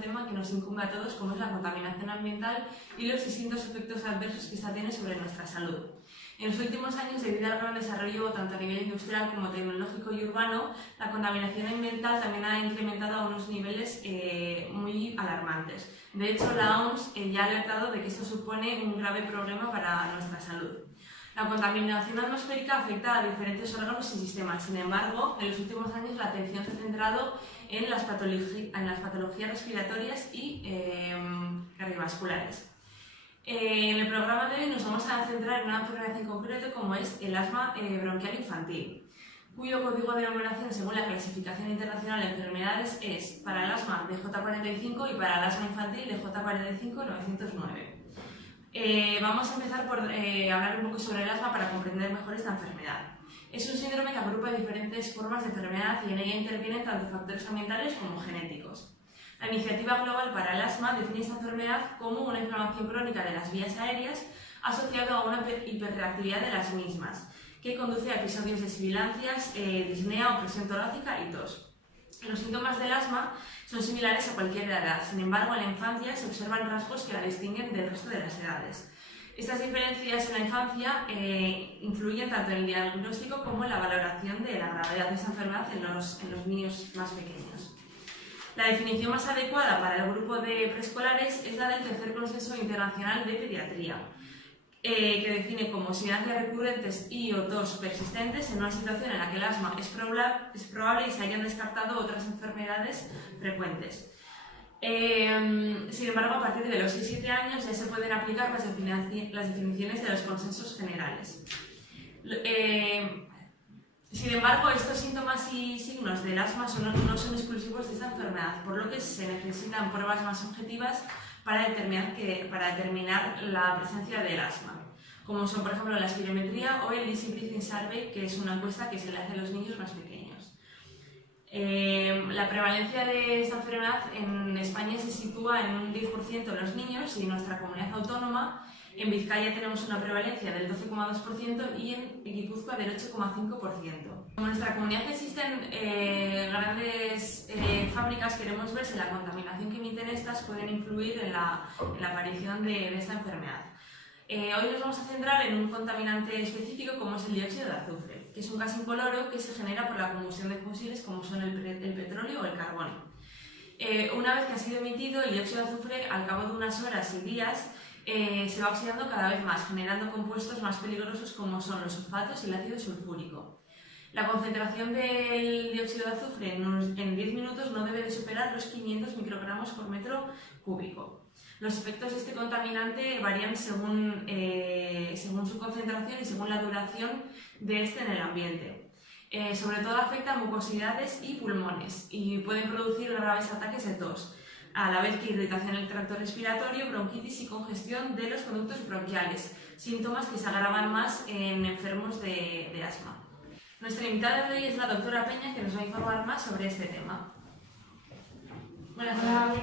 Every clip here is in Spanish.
un tema que nos incumbe a todos, como es la contaminación ambiental y los distintos efectos adversos que esta tiene sobre nuestra salud. En los últimos años, debido al gran desarrollo tanto a nivel industrial como tecnológico y urbano, la contaminación ambiental también ha incrementado a unos niveles muy alarmantes. De hecho, la OMS ya ha alertado de que esto supone un grave problema para nuestra salud. La contaminación atmosférica afecta a diferentes órganos y sistemas. Sin embargo, en los últimos años la atención se ha centrado en las patologías respiratorias y cardiovasculares. En el programa de hoy nos vamos a centrar en una enfermedad en concreto como es el asma bronquial infantil, cuyo código de numeración según la Clasificación Internacional de Enfermedades es para el asma de J45 y para el asma infantil de J45-909. Vamos a empezar por hablar un poco sobre el asma para comprender mejor esta enfermedad. Es un síndrome que agrupa diferentes formas de enfermedad y en ella intervienen tanto factores ambientales como genéticos. La Iniciativa Global para el Asma define esta enfermedad como una inflamación crónica de las vías aéreas asociada a una hiperreactividad de las mismas, que conduce a episodios de sibilancias, disnea, opresión torácica y tos. Los síntomas del asma son similares a cualquier edad, sin embargo, en la infancia se observan rasgos que la distinguen del resto de las edades. Estas diferencias en la infancia influyen tanto en el diagnóstico como en la valoración de la gravedad de esta enfermedad en los niños más pequeños. La definición más adecuada para el grupo de preescolares es la del Tercer Consenso Internacional de Pediatría, que define como sibilancias recurrentes y o tos persistentes en una situación en la que el asma es probable y se hayan descartado otras enfermedades frecuentes. Sin embargo, a partir de los 6-7 años ya se pueden aplicar las definiciones de los consensos generales. Sin embargo, estos síntomas y signos del asma no son exclusivos de esta enfermedad, por lo que se necesitan pruebas más objetivas para determinar la presencia del asma, como son, por ejemplo, la espirometría o el Easy Breathing Survey, que es una encuesta que se le hace a los niños más pequeños. La prevalencia de esta enfermedad en España se sitúa en un 10% en los niños y en nuestra comunidad autónoma. En Vizcaya tenemos una prevalencia del 12,2% y en Guipúzcoa del 8,5%. Como en nuestra comunidad existen grandes fábricas, queremos ver si la contaminación que emiten estas pueden influir en la aparición de esta enfermedad. Hoy nos vamos a centrar en un contaminante específico como es el dióxido de azufre, que es un gas incoloro que se genera por la combustión de combustibles como son el petróleo o el carbón. Una vez que ha sido emitido, el dióxido de azufre, al cabo de unas horas y días, se va oxidando cada vez más, generando compuestos más peligrosos como son los sulfatos y el ácido sulfúrico. La concentración del dióxido de azufre en 10 minutos no debe de superar los 500 microgramos por metro cúbico. Los efectos de este contaminante varían según su concentración y según la duración de este en el ambiente. Sobre todo afecta a mucosidades y pulmones y pueden producir graves ataques de tos, a la vez que irritación del tracto respiratorio, bronquitis y congestión de los conductos bronquiales, síntomas que se agravan más en enfermos de asma. Nuestra invitada de hoy es la doctora Peña, que nos va a informar más sobre este tema. Buenas tardes.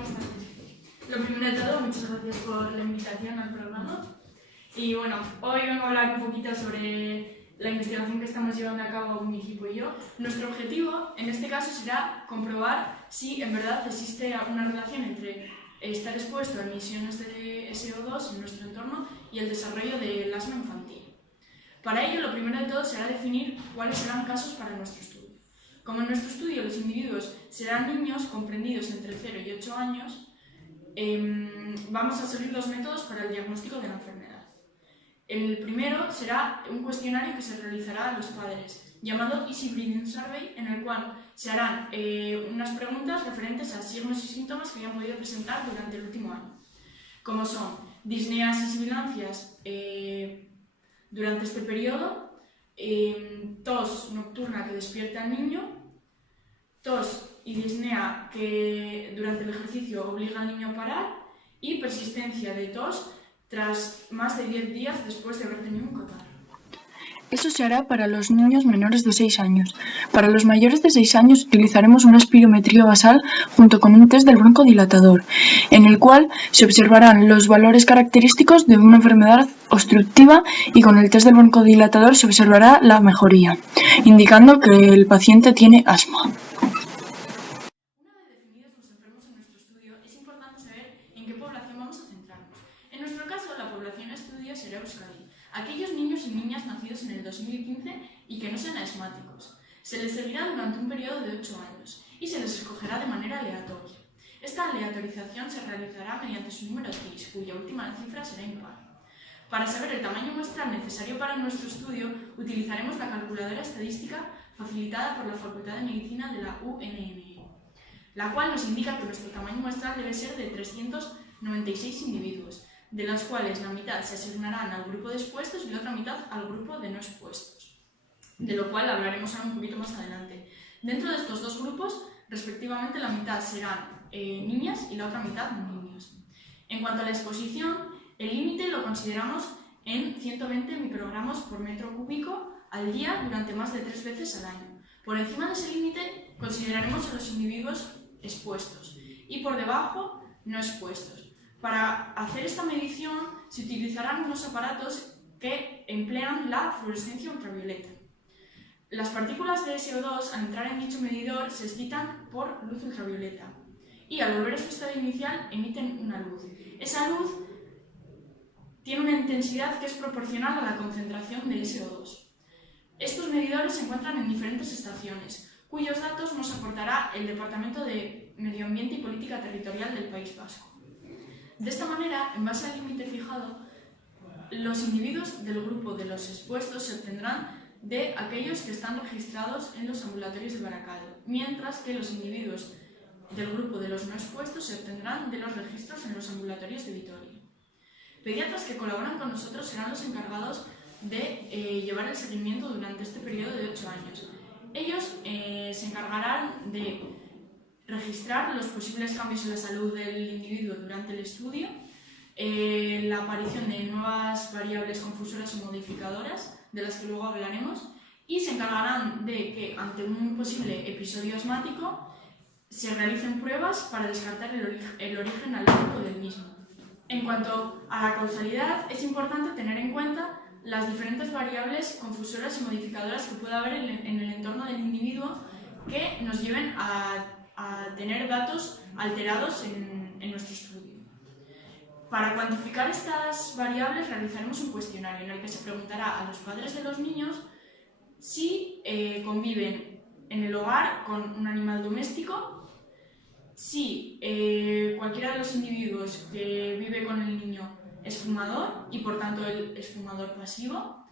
Lo primero de todo, muchas gracias por la invitación al programa. Y bueno, hoy vengo a hablar un poquito sobre la investigación que estamos llevando a cabo mi equipo y yo. Nuestro objetivo en este caso será comprobar si en verdad existe una relación entre estar expuesto a emisiones de SO2 en nuestro entorno y el desarrollo del asma infantil. Para ello, lo primero de todo será definir cuáles serán casos para nuestro estudio. Como en nuestro estudio los individuos serán niños comprendidos entre 0 y 8 años, vamos a seguir dos métodos para el diagnóstico de la enfermedad. El primero será un cuestionario que se realizará a los padres, llamado Easy Breathing Survey, en el cual se harán unas preguntas referentes a signos y síntomas que hayan podido presentar durante el último año, como son disneas y sibilancias durante este periodo, tos nocturna que despierta al niño, tos y disnea que durante el ejercicio obliga al niño a parar y persistencia de tos tras más de 10 días después de haber tenido un catarro. Eso se hará para los niños menores de 6 años. Para los mayores de 6 años utilizaremos una espirometría basal junto con un test del broncodilatador, en el cual se observarán los valores característicos de una enfermedad obstructiva y con el test del broncodilatador se observará la mejoría, indicando que el paciente tiene asma. será Euskadi. Aquellos niños y niñas nacidos en el 2015 y que no sean asmáticos. Se les seguirá durante un periodo de 8 años y se les escogerá de manera aleatoria. Esta aleatorización se realizará mediante su número TIS, cuya última cifra será impar. Para saber el tamaño muestral necesario para nuestro estudio, utilizaremos la calculadora estadística facilitada por la Facultad de Medicina de la UNM, la cual nos indica que nuestro tamaño muestral debe ser de 396 individuos, de los cuales la mitad se asignarán al grupo de expuestos y la otra mitad al grupo de no expuestos, de lo cual hablaremos ahora un poquito más adelante. Dentro de estos dos grupos, respectivamente, la mitad serán niñas y la otra mitad niños. En cuanto a la exposición, el límite lo consideramos en 120 microgramos por metro cúbico al día durante más de 3 veces al año. Por encima de ese límite consideraremos a los individuos expuestos y por debajo no expuestos. Para hacer esta medición se utilizarán unos aparatos que emplean la fluorescencia ultravioleta. Las partículas de SO2 al entrar en dicho medidor se excitan por luz ultravioleta y al volver a su estado inicial emiten una luz. Esa luz tiene una intensidad que es proporcional a la concentración de SO2. Estos medidores se encuentran en diferentes estaciones, cuyos datos nos aportará el Departamento de Medio Ambiente y Política Territorial del País Vasco. De esta manera, en base al límite fijado, los individuos del grupo de los expuestos se obtendrán de aquellos que están registrados en los ambulatorios de Baracaldo, mientras que los individuos del grupo de los no expuestos se obtendrán de los registros en los ambulatorios de Vitoria. Pediatras que colaboran con nosotros serán los encargados de llevar el seguimiento durante este periodo de 8 años. Ellos se encargarán de registrar los posibles cambios en la salud del individuo durante el estudio, la aparición de nuevas variables confusoras o modificadoras, de las que luego hablaremos, y se encargarán de que ante un posible episodio asmático se realicen pruebas para descartar el origen alérgico del mismo. En cuanto a la causalidad, es importante tener en cuenta las diferentes variables confusoras y modificadoras que pueda haber en el entorno del individuo que nos lleven a tener datos alterados en nuestro estudio. Para cuantificar estas variables realizaremos un cuestionario en el que se preguntará a los padres de los niños si conviven en el hogar con un animal doméstico, si cualquiera de los individuos que vive con el niño es fumador y por tanto él es fumador pasivo,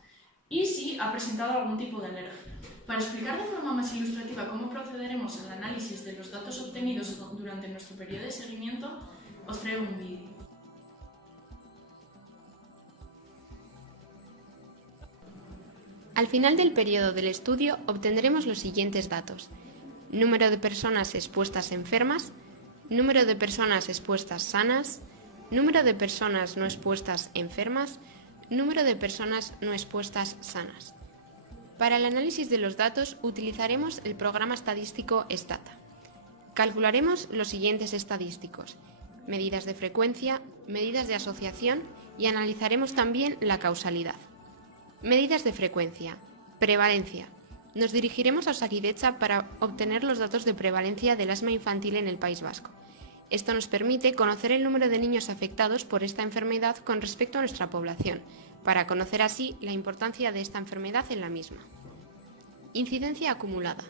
y si ha presentado algún tipo de alergia. Para explicar de forma más ilustrativa cómo procederemos al análisis de los datos obtenidos durante nuestro periodo de seguimiento, os traigo un vídeo. Al final del periodo del estudio obtendremos los siguientes datos: número de personas expuestas enfermas, número de personas expuestas sanas, número de personas no expuestas enfermas, número de personas no expuestas sanas. Para el análisis de los datos utilizaremos el programa estadístico Stata. Calcularemos los siguientes estadísticos: medidas de frecuencia, medidas de asociación y analizaremos también la causalidad. Medidas de frecuencia. Prevalencia. Nos dirigiremos a Osakidetza para obtener los datos de prevalencia del asma infantil en el País Vasco. Esto nos permite conocer el número de niños afectados por esta enfermedad con respecto a nuestra población, para conocer así la importancia de esta enfermedad en la misma. Incidencia acumulada.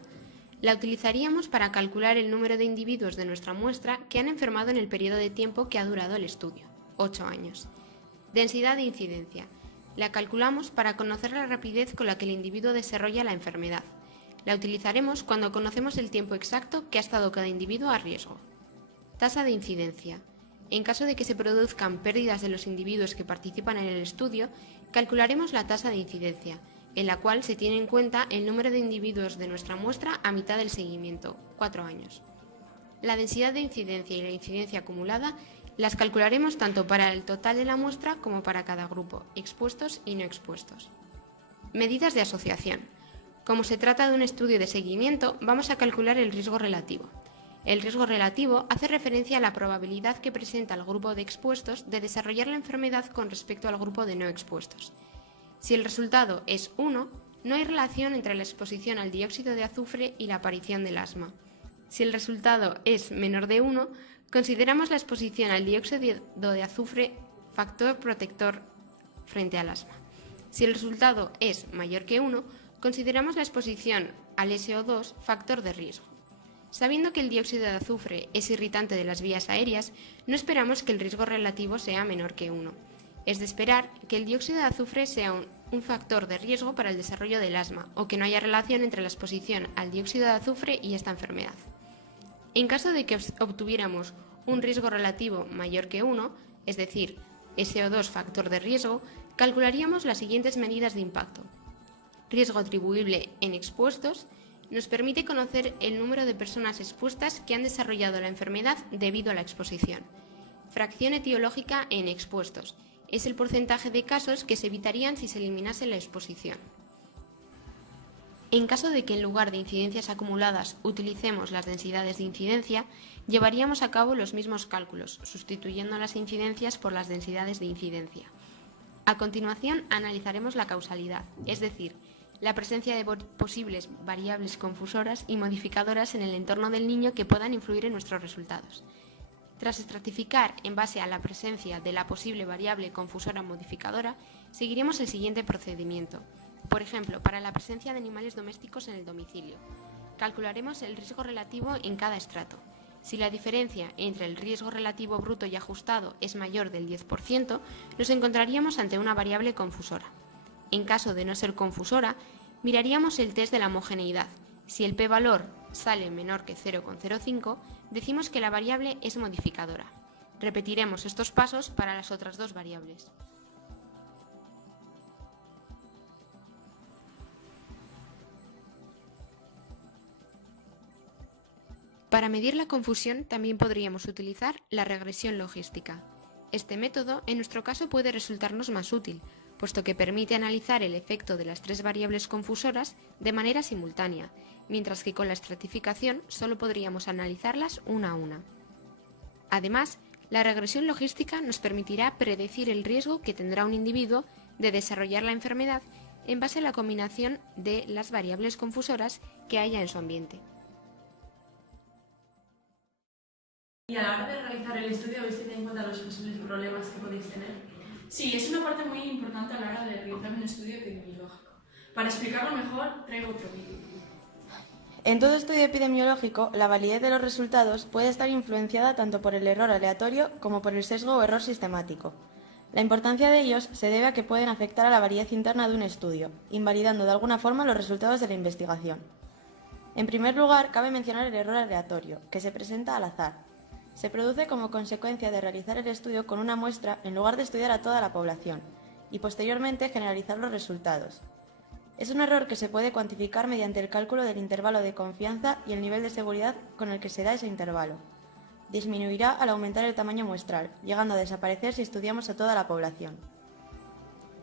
La utilizaríamos para calcular el número de individuos de nuestra muestra que han enfermado en el periodo de tiempo que ha durado el estudio, 8 años. Densidad de incidencia. La calculamos para conocer la rapidez con la que el individuo desarrolla la enfermedad. La utilizaremos cuando conocemos el tiempo exacto que ha estado cada individuo a riesgo. Tasa de incidencia. En caso de que se produzcan pérdidas de los individuos que participan en el estudio, calcularemos la tasa de incidencia, en la cual se tiene en cuenta el número de individuos de nuestra muestra a mitad del seguimiento, 4 años. La densidad de incidencia y la incidencia acumulada las calcularemos tanto para el total de la muestra como para cada grupo, expuestos y no expuestos. Medidas de asociación. Como se trata de un estudio de seguimiento, vamos a calcular el riesgo relativo. El riesgo relativo hace referencia a la probabilidad que presenta el grupo de expuestos de desarrollar la enfermedad con respecto al grupo de no expuestos. Si el resultado es 1, no hay relación entre la exposición al dióxido de azufre y la aparición del asma. Si el resultado es menor de 1, consideramos la exposición al dióxido de azufre factor protector frente al asma. Si el resultado es mayor que 1, consideramos la exposición al SO2 factor de riesgo. Sabiendo que el dióxido de azufre es irritante de las vías aéreas, no esperamos que el riesgo relativo sea menor que 1. Es de esperar que el dióxido de azufre sea un factor de riesgo para el desarrollo del asma o que no haya relación entre la exposición al dióxido de azufre y esta enfermedad. En caso de que obtuviéramos un riesgo relativo mayor que 1, es decir, SO2 factor de riesgo, calcularíamos las siguientes medidas de impacto. Riesgo atribuible en expuestos nos permite conocer el número de personas expuestas que han desarrollado la enfermedad debido a la exposición. Fracción etiológica en expuestos es el porcentaje de casos que se evitarían si se eliminase la exposición. En caso de que en lugar de incidencias acumuladas utilicemos las densidades de incidencia, llevaríamos a cabo los mismos cálculos, sustituyendo las incidencias por las densidades de incidencia. A continuación, analizaremos la causalidad, es decir, la presencia de posibles variables confusoras y modificadoras en el entorno del niño que puedan influir en nuestros resultados. Tras estratificar en base a la presencia de la posible variable confusora modificadora, seguiremos el siguiente procedimiento. Por ejemplo, para la presencia de animales domésticos en el domicilio, calcularemos el riesgo relativo en cada estrato. Si la diferencia entre el riesgo relativo bruto y ajustado es mayor del 10%, nos encontraríamos ante una variable confusora. En caso de no ser confusora, miraríamos el test de la homogeneidad. Si el p-valor sale menor que 0,05, decimos que la variable es modificadora. Repetiremos estos pasos para las otras dos variables. Para medir la confusión también podríamos utilizar la regresión logística. Este método, en nuestro caso, puede resultarnos más útil, puesto que permite analizar el efecto de las tres variables confusoras de manera simultánea, mientras que con la estratificación solo podríamos analizarlas una a una. Además, la regresión logística nos permitirá predecir el riesgo que tendrá un individuo de desarrollar la enfermedad en base a la combinación de las variables confusoras que haya en su ambiente. Y a la hora de realizar el estudio, ¿habéis tenido en cuenta los posibles problemas que podéis tener? Sí, es una parte muy importante a la hora de realizar un estudio epidemiológico. Para explicarlo mejor, traigo otro vídeo. En todo estudio epidemiológico, la validez de los resultados puede estar influenciada tanto por el error aleatorio como por el sesgo o error sistemático. La importancia de ellos se debe a que pueden afectar a la validez interna de un estudio, invalidando de alguna forma los resultados de la investigación. En primer lugar, cabe mencionar el error aleatorio, que se presenta al azar. Se produce como consecuencia de realizar el estudio con una muestra en lugar de estudiar a toda la población y posteriormente generalizar los resultados. Es un error que se puede cuantificar mediante el cálculo del intervalo de confianza y el nivel de seguridad con el que se da ese intervalo. Disminuirá al aumentar el tamaño muestral, llegando a desaparecer si estudiamos a toda la población.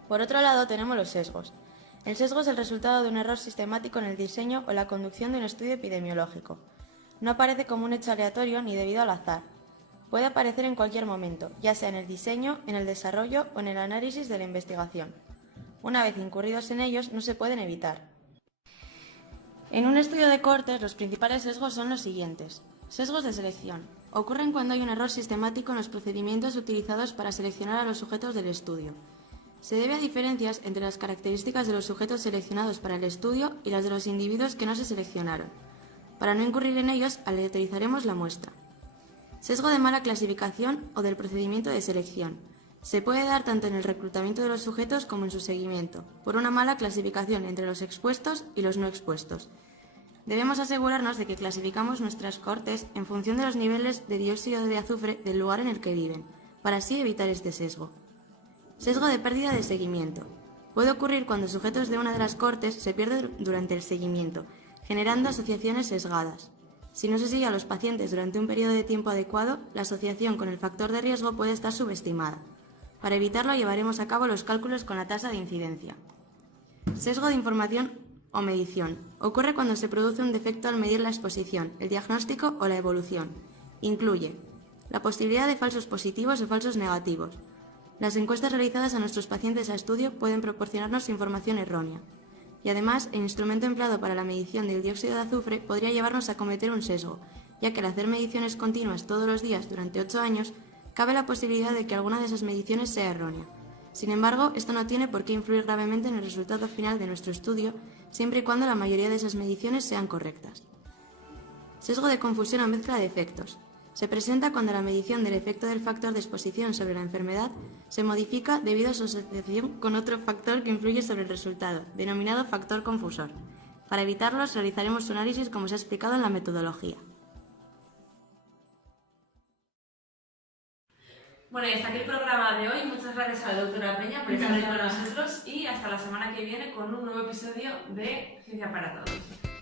Por otro lado, tenemos los sesgos. El sesgo es el resultado de un error sistemático en el diseño o la conducción de un estudio epidemiológico. No aparece como un hecho aleatorio ni debido al azar. Puede aparecer en cualquier momento, ya sea en el diseño, en el desarrollo o en el análisis de la investigación. Una vez incurridos en ellos, no se pueden evitar. En un estudio de cohortes, los principales sesgos son los siguientes. Sesgos de selección. Ocurren cuando hay un error sistemático en los procedimientos utilizados para seleccionar a los sujetos del estudio. Se debe a diferencias entre las características de los sujetos seleccionados para el estudio y las de los individuos que no se seleccionaron. Para no incurrir en ellos, aleatorizaremos la muestra. Sesgo de mala clasificación o del procedimiento de selección. Se puede dar tanto en el reclutamiento de los sujetos como en su seguimiento, por una mala clasificación entre los expuestos y los no expuestos. Debemos asegurarnos de que clasificamos nuestras cohortes en función de los niveles de dióxido de azufre del lugar en el que viven, para así evitar este sesgo. Sesgo de pérdida de seguimiento. Puede ocurrir cuando sujetos de una de las cohortes se pierden durante el seguimiento, generando asociaciones sesgadas. Si no se sigue a los pacientes durante un periodo de tiempo adecuado, la asociación con el factor de riesgo puede estar subestimada. Para evitarlo, llevaremos a cabo los cálculos con la tasa de incidencia. Sesgo de información o medición. Ocurre cuando se produce un defecto al medir la exposición, el diagnóstico o la evolución. Incluye la posibilidad de falsos positivos o falsos negativos. Las encuestas realizadas a nuestros pacientes a estudio pueden proporcionarnos información errónea. Y además, el instrumento empleado para la medición del dióxido de azufre podría llevarnos a cometer un sesgo, ya que al hacer mediciones continuas todos los días durante 8 años, cabe la posibilidad de que alguna de esas mediciones sea errónea. Sin embargo, esto no tiene por qué influir gravemente en el resultado final de nuestro estudio, siempre y cuando la mayoría de esas mediciones sean correctas. Sesgo de confusión o mezcla de efectos. Se presenta cuando la medición del efecto del factor de exposición sobre la enfermedad se modifica debido a su asociación con otro factor que influye sobre el resultado, denominado factor confusor. Para evitarlos, realizaremos su análisis como se ha explicado en la metodología. Bueno, y hasta aquí el programa de hoy. Muchas gracias a la doctora Peña por estar aquí con nosotros y hasta la semana que viene con un nuevo episodio de Ciencia para Todos.